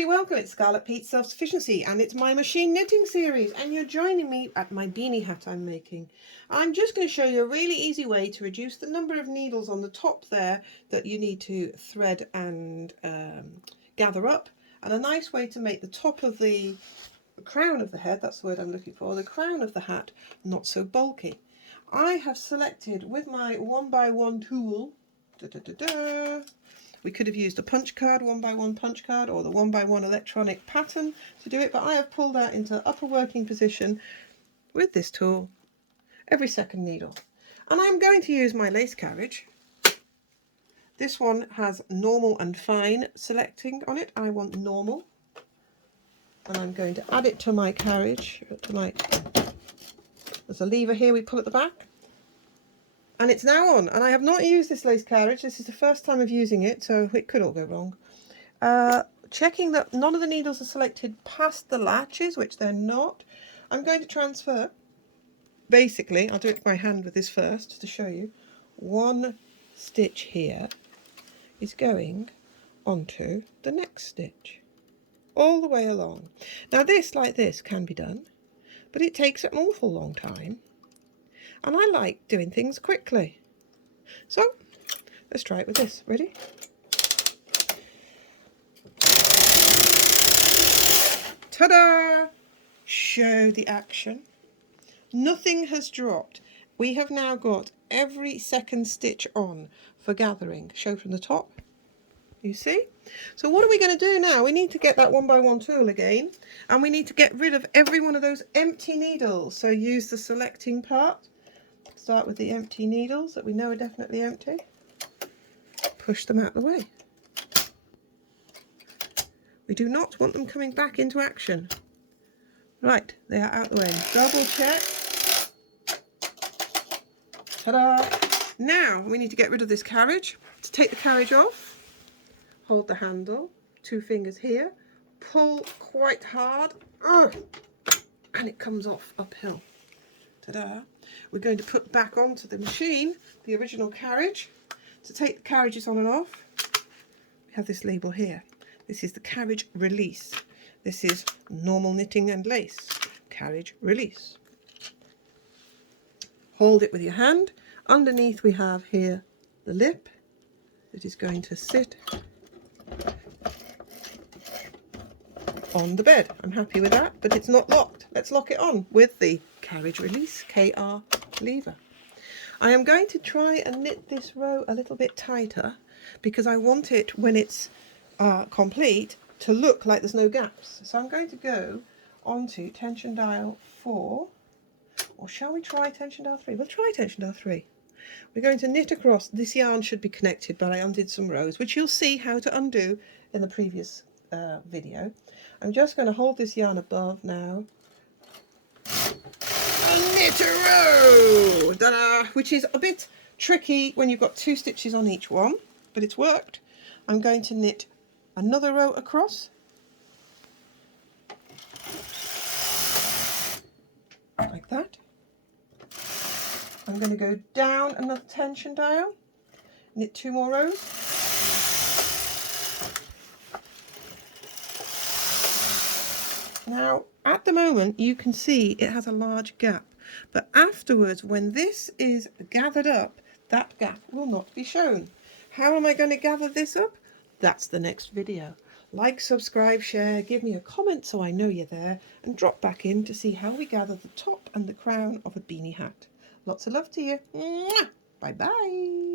very welcome. It's Scarlet Pete's Self-Sufficiency and it's my machine knitting series, and you're joining me at my beanie hat I'm making. I'm just going to show you a really easy way to reduce the number of needles on the top there that you need to thread and gather up, and a nice way to make the top of the crown of the head, that's the word I'm looking for, the crown of the hat, not so bulky. I have selected with my 1x1 tool, we could have used a punch card, 1x1 punch card, or the 1x1 electronic pattern to do it, but I have pulled that into upper working position with this tool every second needle. And I'm going to use my lace carriage. This one has normal and fine selecting on it. I want normal. And I'm going to add it to my carriage, there's a lever here we pull at the back. And it's now on, and I have not used this lace carriage. This is the first time of using it, so it could all go wrong. Checking that none of the needles are selected past the latches, which they're not. I'm going to transfer, basically, I'll do it with my hand with this first to show you. One stitch here is going onto the next stitch, all the way along. Now this, like this, can be done, but it takes an awful long time. And I like doing things quickly. So, let's try it with this. Ready? Ta-da! Show the action. Nothing has dropped. We have now got every second stitch on for gathering. Show from the top. You see? So what are we going to do now? We need to get that 1x1 tool again. And we need to get rid of every one of those empty needles. So use the selecting part. Start with the empty needles that we know are definitely empty. Push them out of the way. We do not want them coming back into action. Right, they are out of the way. Double check. Ta-da! Now we need to get rid of this carriage. To take the carriage off, hold the handle, 2 fingers here, pull quite hard, and it comes off uphill. Ta-da! We're going to put back onto the machine the original carriage. To take the carriages on and off, we have this label here. This is the carriage release. This is normal knitting and lace. Carriage release. Hold it with your hand. Underneath we have here the lip that is going to sit on the bed. I'm happy with that, but it's not locked. Let's lock it on with the carriage release KR lever. I am going to try and knit this row a little bit tighter because I want it, when it's complete, to look like there's no gaps. So I'm going to go onto tension dial 4, or shall we try tension dial 3? We'll try tension dial 3. We're going to knit across. This yarn should be connected, but I undid some rows, which you'll see how to undo in the previous video. I'm just going to hold this yarn above now and knit a row, ta-da, which is a bit tricky when you've got 2 stitches on each one, but it's worked. I'm going to knit another row across, like that. I'm going to go down another tension dial, knit 2 more rows. Now, at the moment, you can see it has a large gap, but afterwards, when this is gathered up, that gap will not be shown. How am I going to gather this up? That's the next video. Like, subscribe, share, give me a comment so I know you're there, and drop back in to see how we gather the top and the crown of a beanie hat. Lots of love to you. Bye-bye.